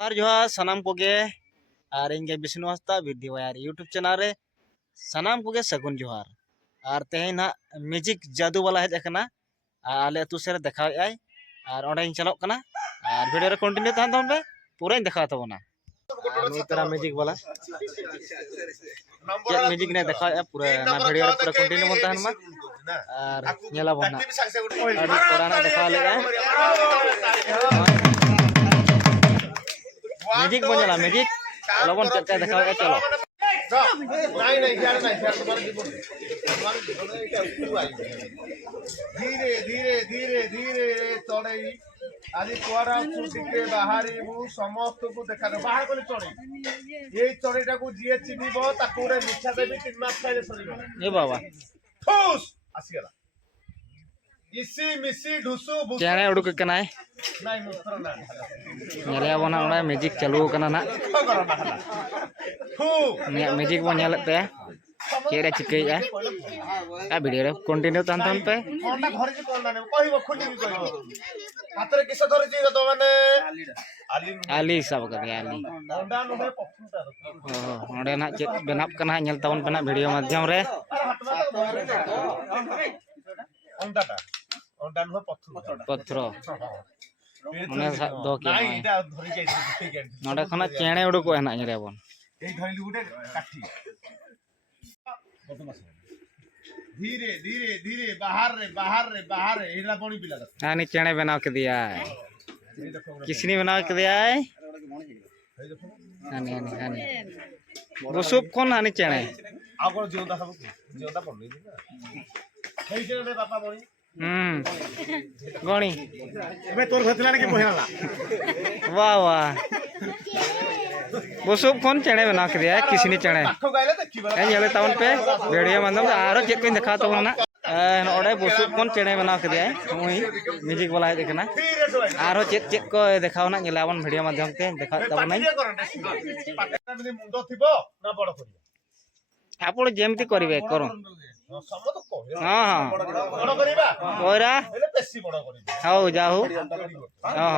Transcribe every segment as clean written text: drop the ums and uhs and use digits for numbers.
और जोहार सनाम कोगे और इंगे विष्णु हस्ता विद्या वायर यूट्यूब चैनल रे सनाम कोगे सगुन जोहार और तेहे ना म्यूजिक जादू वाला हेज अकना आले अतु से देखाव आय और ओंडे इन चलोक कना और वीडियो रे कंटिन्यू तहन तोन पे पूरा इन देखाव तबना नुई तरह म्यूजिक वाला चेक म्यूजिक ने देखाव पूरा ना वीडियो रे पूरा कंटिन्यू मन तहन मा और नेला बना और कोरा ना देखाव लेगा मैजिक बन जाला मैजिक लबन चटका देखाओ चलो नहीं नहीं यार तुम्हारे जीवन तुम्हारे धीरे धीरे धीरे धीरे चढ़े आज कुआरा छुटिके बाहरी समस्त को देखा बाहर कर चढ़े ये चढ़ेटा को जी चिन्हब ताकू मिठा देवी 3 मास खाइले सरीब ए बाबा ठूस आसीगला इसी मिसी ढुसु चेणे उडुक कनाय नहीं मुस्तर ना नेले बना ओना मैजिक चालू कना ना ने मैजिक बन नेले पे केरे चिकई आ वीडियो रे कंटिन्यू तन तन पे कोनटा घर जे कोन ना कहिबो खुली भी कहिबो हातरे किस धरे जे तो माने आली सब कर आली कोनटा नो पथुटा ओंडे ना चेक बेनाप कना नेल तवन पेना वीडियो माध्यम रे कोनटा ओंडा नो पत्थर मने दो के नहीं इटा धरि जाई ठीक है नोडे खना चेणे उडुक हेना नेरे बन ए धइलु गुटे काठी धीरे धीरे धीरे बाहर रे हिला बणी पिला हानि चेणे बनाव के दिया किसने बनाव के दिया है हानि हानि हानि बुसुप कोन हानि चेणे आ कोन जियोदा पडली ना हेइ चेणे बापा बणी गणी एबे तोर खतला के पहिला वाह वाह बुसुप कोन चेणे बनाव के दिया किसने चेणे पाखो गाइले देखिबा ए नेले तावन पे वीडियो माध्यम से आरो चेक कोन देखा तवन ना ओडे बुसुप कोन चेणे बनाव के दिया मुई म्यूजिक वाला देखना आरो चेक चेक को देखाव ना नेले अपन वीडियो माध्यम ते देखा तवन नै पाखा मुंडो थिबो ना बड़ करियो आपण जेमति करिवे करो सब तो कहे हां हां बड़ करिबा ओरा हेले बेसी बड़ करिबा हाउ जाहु हां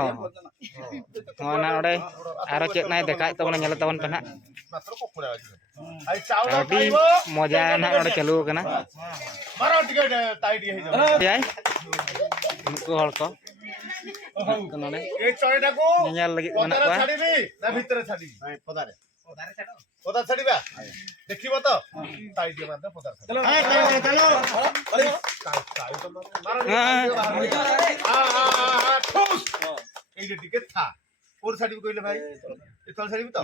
हां ना ओडे आरो चेक नाय देखा तवन नेले तवन पे ना मात्र कोकुड़ा आई चावल अभी खाइबो मजा ना ओडे चालू कना मारो टिके टाइट हे जाओ जाय उनको हल को नने ए चढ़ेटा को नेल लगी मना पदारे को छाड़ीबी ना भीतर छाड़ीबी पदारे छाड़ो पदार छाड़ीबा देखिबो तो टाइट हे मारदे पदार चलो चलो टाइट तो मारो हां ठोस ए जे टिके था और छाड़ीबी कइले भाई ए चल छाड़ीबी तो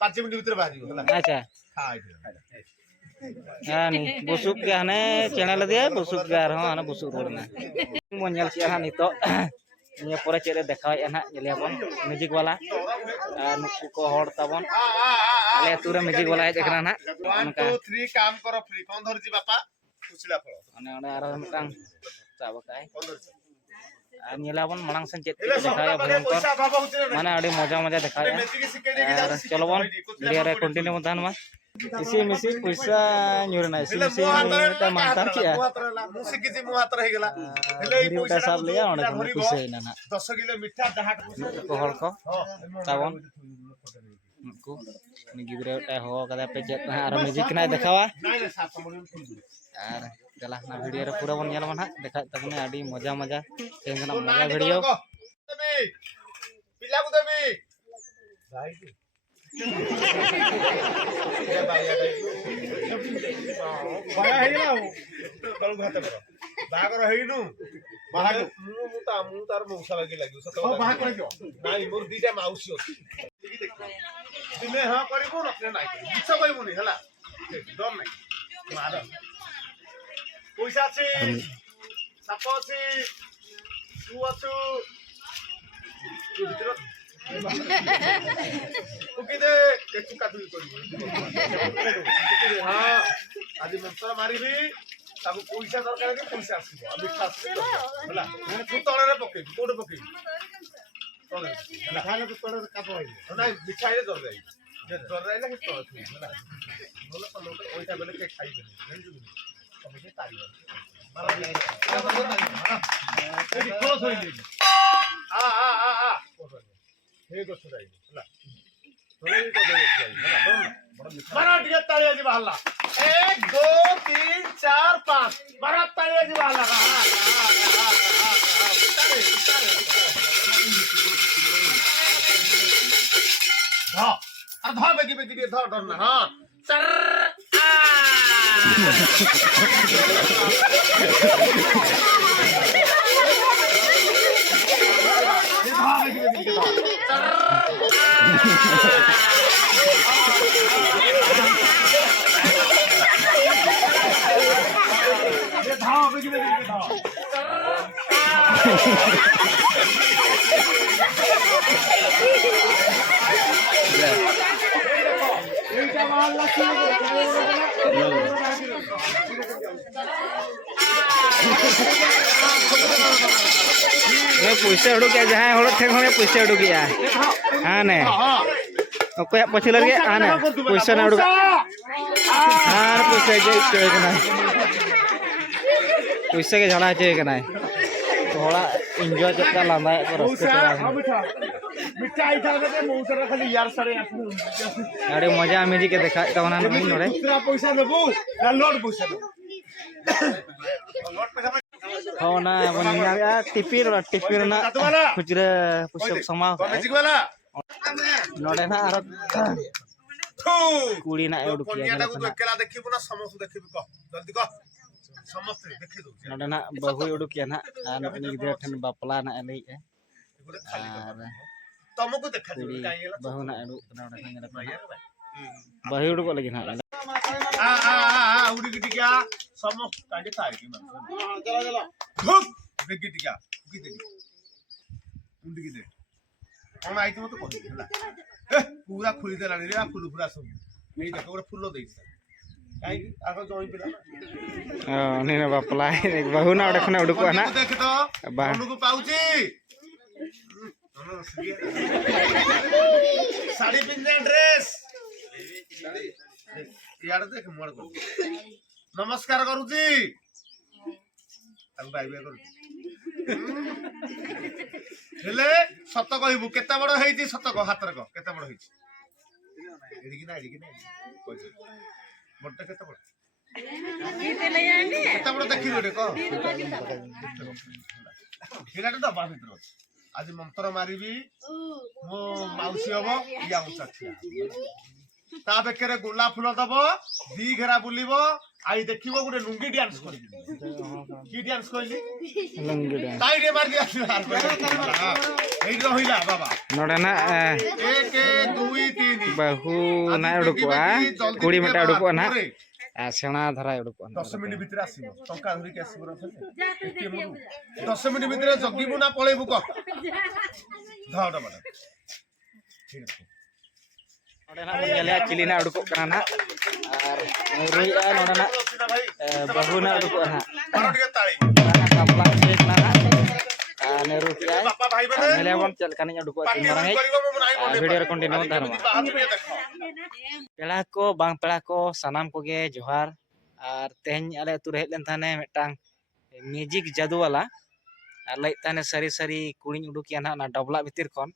5 मिनिट भीतर बाजिबो हला अच्छा हां हानि बुसुप के हने चैनल दिया बुसुप के आरो हने बुसुप रोडना मन नेल से हानि तो निया परे चेरे देखाय ना नेले बन म्यूजिक वाला नुकु को हड़ तबन आले तुरे म्यूजिक वाला हे देखना ना 1 2 3 काम करो फ्री कोन धरजी बापा खुसला फळ अने ओने आरो मिटांग चाबकाय नेला बन मनांग सन चेक देखाय भयंकर माने अडी मजा मजा देखाय चलो बन वीडियो रे कंटिन्यू मतन मा इसी मिसी पैसा न्यूरना इसी मिसी ता मानता किया मुसिकी जी मुहातर हे गेला हेले ई पैसा सब लिया ओने पैसा ना ना 10 किलो मिठा जहा को हल को ताबन को नि गिदरे टा हो कदा पे चेक आरो म्यूजिक ना देखावा नहीं रे 7 मिलियन आर चला ना वीडियो रे पूरा बन नेल मन देखा तबने अडी मजा मजा तेना मजा वीडियो पिला को देबी भाई बाया हेला तळु घात कर बागर हेइनु बाहा मु तार मौसा लागी लागियो सत बाहा कर दियो नाही मोर दीटा माउसी अछि दिने हां करिबो नखरे नाही इच्छा करिबोनी हला डर नाही मार पैसा अछि साप अछि तू अछु तू भितर कुकिदे केचु काटुई करिबो हां आज मंत्र मारिबी ताको पैसा दरकार के पैसा आसीबो आ मिठा आसीबो होला तू तळे रे पकेबी कोड पकेबी तळे खाना तो तळे काटो आइबो नाही मिठा रे दर जाई जे दर जाइला के तळे थी होला बोला तो लोग ओइटा बेले के खाइबे जानजु तमे के तारिबो मारा नहीं क्लोज होइली आ हे गछ जाई हला तोले को दे जाई हला मारा टिके ताली आजी बाहला 1 2 3 4 5 मारा ताली आजी बाहला धा अरे धा बेगी बेगी धा डरना हां चर पैसा उड़ूक जहाँ हड़ ठेक पैसा उड़ूक हाँ ने अकोया पछिल हाँ ने पैसा ना उड़ूक हाँ पैसा पैसा के झड़ा चे थोड़ा एंजॉय चलता लांदा अरे मजा म्यूजिक के देखा तबना नोड़े पैसा देबो ना लोड पैसा हाँ ना बनिया टिपिर ना खुचरा पुस्तक समा नोड़े ना कुड़ी ना उड़ुक केला देखिबो ना समस्त देखिबो क जल्दी क समस्त देखि दो नोड़े ना बहु उड़ुक ना गिदरा ठन बापला ना लई तमको देखा दो बहु ना उड़ुक नोड़े संग बहु उड़ुक लगी ना उड़ी गिटिया समस्त कांडे ताई की मन चला चला हुक गिटिया की दे उड़ी गिदे कोन आइटम तो कहि हला पूरा खुली देला रे फुल पूरा सब नहीं देखो पूरा फुल देई काई आगो जोई पिला ने ना बापला बहु ना उड़े खना उड़ुक ना देख तो मनु को पाउची साड़ी पिंजे ड्रेस यार देख मोड़ को नमस्कार करूची ताको बाय बाय करूची हेले सत कहबू केते बड़ हेइची सत को हातर को केते बड़ हेइची एडी ना कहै बड़टा केते बड़ केते बड़ देखि रे को हेला तो दबा भीतर आज मंत्र मारिबी मो माउसी हबो या उचाथिया ता बेकरे गोलाप फूल दब दी घेरा बुलिबो आई देखिबो गुटे लुंगी डांस करि की डांस कइली लंगी डांस ताई रे मार दिया एई रहिला बाबा नोड़े ना 1 2 3 बहु ना उड़ुक कुड़ी मटा उड़ुक ना सेना धरा उड़ुक 10 मिनिट भीतर आसीबो टंका धरि के आसीबो 10 मिनिट भीतर जगिबो ना पळेबो क धाडा बडा ठीक है चिली ना उड़ुक ना और रुइया नोड़ा ना बहु ना उड़ुक ना कापला केक ना ने रुइया मेले बन चल कानी उड़ुक मरंगे वीडियो कंटिन्यू धरमा पेड़ा को बांग पेड़ा को सनाम को गे जोहार और तेहन आले अतु रे हेलेन थाने मिटांग म्यूजिक जादू वाला लई थाने सरी सरी कुड़ी उड़ुकिया ना डबला भीतर कोन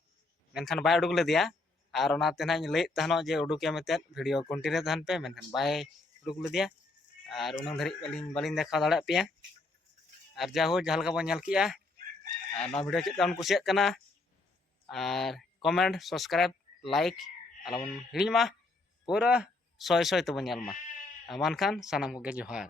मेनखान बाय उड़ुक लेदिया और ओनाते ना लई तहनो जे उड़ुकिया मेते वीडियो कंटिन्यू तहन पे मेनखान बाय उड़ुक लेदिया और उन धरि बालिन देखा दाड़ा पिया और जाहो जहालका बन नेल किया और ना वीडियो चेक तान कुसिया कना और कमेंट सब्सक्राइब लाइक आलमन हिरिमा पूरा 100 तो बन नेल मा मानखान सनाम को गे जोहार।